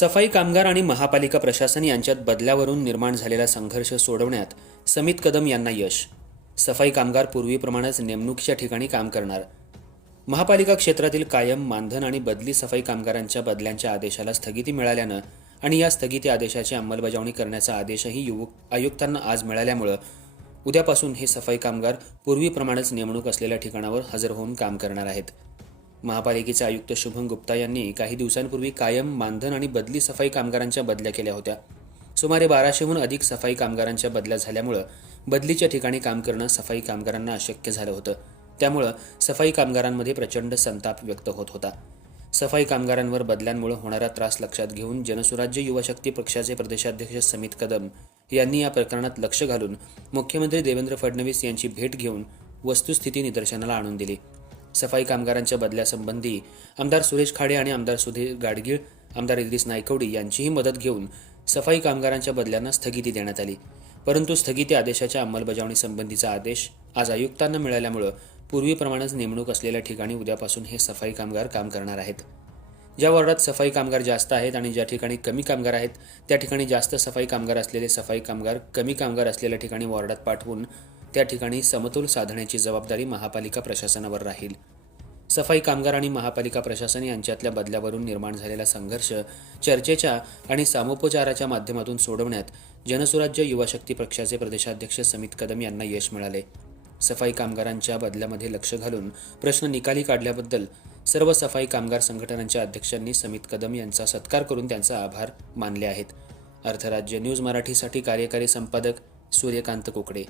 सफाई कामगार आणि महापालिका प्रशासन यांच्यात बदल्यावरून निर्माण झालेला संघर्ष सोडवण्यात समित कदम यांना यश. सफाई कामगार पूर्वीप्रमाणेच नेमणुकीच्या ठिकाणी काम करणार. महापालिका क्षेत्रातील कायम, मानधन आणि बदली सफाई कामगारांच्या बदल्यांच्या आदेशाला स्थगिती मिळाल्यानं आणि या स्थगिती आदेशाची अंमलबजावणी करण्याचा आदेशही आयुक्तांना आज मिळाल्यामुळे उद्यापासून हे सफाई कामगार पूर्वीप्रमाणेच नेमणूक असलेल्या ठिकाणावर हजर होऊन काम करणार आहेत. महापालिकेचे आयुक्त शुभम गुप्ता यांनी काही दिवसांपूर्वी कायम, मानधन आणि बदली सफाई कामगारांच्या बदल्या केल्या होत्या. सुमारे 1200हून अधिक सफाई कामगारांच्या बदल्या झाल्यामुळे बदलीच्या ठिकाणी काम करणं सफाई कामगारांना अशक्य झालं होतं. त्यामुळे सफाई कामगारांमध्ये प्रचंड संताप व्यक्त होत होता. सफाई कामगारांवर बदल्यांमुळे होणारा त्रास लक्षात घेऊन जनसुराज्य युवा शक्ती पक्षाचे प्रदेशाध्यक्ष समित कदम यांनी या प्रकरणात लक्ष घालून मुख्यमंत्री देवेंद्र फडणवीस यांची भेट घेऊन वस्तुस्थिती निदर्शनाला आणून दिली. सफाई कामगारांच्या बदल्यासंबंधी आमदार सुरेश खाडे आणि आमदार सुधीर गाडगीळ, आमदार इद्रिस नायकवडी यांचीही मदत घेऊन सफाई कामगारांच्या बदल्यांना स्थगिती देण्यात आली. परंतु स्थगिती आदेशाच्या अंमलबजावणीसंबंधीचा आदेश आज आयुक्तांना मिळाल्यामुळे पूर्वीप्रमाणेच नेमणूक असलेल्या ठिकाणी उद्यापासून हे सफाई कामगार काम करणार आहेत. ज्या वॉर्डात सफाई कामगार जास्त आहेत आणि ज्या ठिकाणी कमी कामगार आहेत त्या ठिकाणी जास्त सफाई कामगार असलेले सफाई कामगार कमी कामगार असलेल्या ठिकाणी वॉर्डात पाठवून त्या ठिकाणी समतोल साधण्याची जबाबदारी महापालिका प्रशासनावर राहील. सफाई कामगार आणि महापालिका प्रशासन यांच्यातल्या बदल्यावरून निर्माण झालेला संघर्ष चर्चेच्या आणि सामोपचाराच्या माध्यमातून सोडवण्यात जनसुराज्य युवा शक्ती पक्षाचे प्रदेशाध्यक्ष समित कदम यांना यश मिळाले. सफाई कामगारांच्या बदल्यामध्ये लक्ष घालून प्रश्न निकाली काढल्याबद्दल सर्व सफाई कामगार संघटनांच्या अध्यक्षांनी समित कदम यांचा सत्कार करून त्यांचा आभार मानले आहेत. अर्थराज्य न्यूज मराठीसाठी कार्यकारी संपादक सूर्यकांत कोकडे.